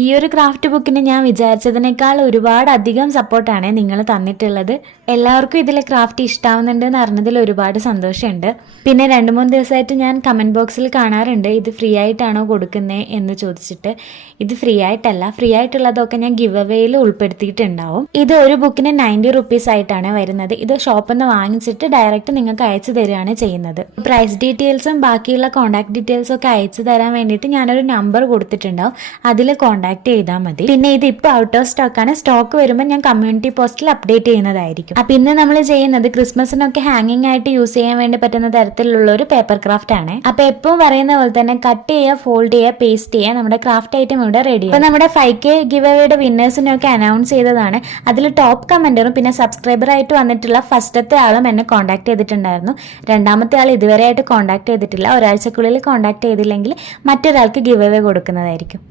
ഈ ഒരു ക്രാഫ്റ്റ് ബുക്കിന് ഞാൻ വിചാരിച്ചതിനേക്കാൾ ഒരുപാട് അധികം സപ്പോർട്ടാണ് നിങ്ങൾ തന്നിട്ടുള്ളത്. എല്ലാവർക്കും ഇതിലെ ക്രാഫ്റ്റ് ഇഷ്ടാവുന്നുണ്ട് എന്ന് അറിഞ്ഞതിൽ ഒരുപാട് സന്തോഷമുണ്ട്. പിന്നെ 2-3 ദിവസമായിട്ട് ഞാൻ കമൻറ്റ് ബോക്സിൽ കാണാറുണ്ട് ഇത് ഫ്രീ ആയിട്ടാണോ കൊടുക്കുന്നത് എന്ന് ചോദിച്ചിട്ട്. ഇത് ഫ്രീ ആയിട്ടല്ല, ഫ്രീ ആയിട്ടുള്ളതൊക്കെ ഞാൻ ഗിവ് അവേയിൽ ഉൾപ്പെടുത്തിയിട്ടുണ്ടാവും. ഇത് ഒരു ബുക്കിന് 90 റുപ്പീസ് ആയിട്ടാണ് വരുന്നത്. ഇത് ഷോപ്പിൽ നിന്ന് വാങ്ങിച്ചിട്ട് ഡയറക്റ്റ് നിങ്ങൾക്ക് അയച്ചു തരികയാണ് ചെയ്യുന്നത്. പ്രൈസ് ഡീറ്റെയിൽസും ബാക്കിയുള്ള കോൺടാക്ട് ഡീറ്റെയിൽസും ഒക്കെ അയച്ചു തരാൻ വേണ്ടിയിട്ട് ഞാനൊരു നമ്പർ കൊടുത്തിട്ടുണ്ടാവും, അതിൽ കോൺടാക്ട് ചെയ്താൽ മതി. പിന്നെ ഇത് ഇപ്പോൾ ഔട്ട് ഓഫ് സ്റ്റോക്കാണ്. സ്റ്റോക്ക് വരുമ്പോൾ ഞാൻ കമ്മ്യൂണിറ്റി പോസ്റ്റിൽ അപ്ഡേറ്റ് ചെയ്യുന്നതായിരിക്കും. അപ്പൊ ഇന്ന് നമ്മൾ ചെയ്യുന്നത് ക്രിസ്മസിനൊക്കെ ഹാങ്ങിങ് ആയിട്ട് യൂസ് ചെയ്യാൻ വേണ്ടി പറ്റുന്ന തരത്തിലുള്ള ഒരു പേപ്പർ ക്രാഫ്റ്റ് ആണ്. അപ്പൊ എപ്പോഴും പറയുന്ന പോലെ തന്നെ കട്ട് ചെയ്യുക, ഫോൾഡ് ചെയ്യുക, പേസ്റ്റ് ചെയ്യുക, നമ്മുടെ ക്രാഫ്റ്റ് ഐറ്റം ഇവിടെ റെഡി. അപ്പൊ നമ്മുടെ 5K ഗിവ് അവേയുടെ വിന്നേഴ്സിനൊക്കെ അനൗൺസ് ചെയ്തതാണ്. അതിൽ ടോപ്പ് കമന്ററും പിന്നെ സബ്സ്ക്രൈബർ ആയിട്ട് വന്നിട്ടുള്ള ഫസ്റ്റത്തെ ആളും എന്നെ കോൺടാക്ട് ചെയ്തിട്ടുണ്ടായിരുന്നു. രണ്ടാമത്തെ ആൾ ഇതുവരെ ആയിട്ട് കോൺടാക്ട് ചെയ്തിട്ടില്ല. ഒരാഴ്ചക്കുള്ളിൽ കോൺടാക്ട് ചെയ്തില്ലെങ്കിൽ മറ്റൊരാൾക്ക് ഗിവ് അവേ കൊടുക്കുന്നതായിരിക്കും.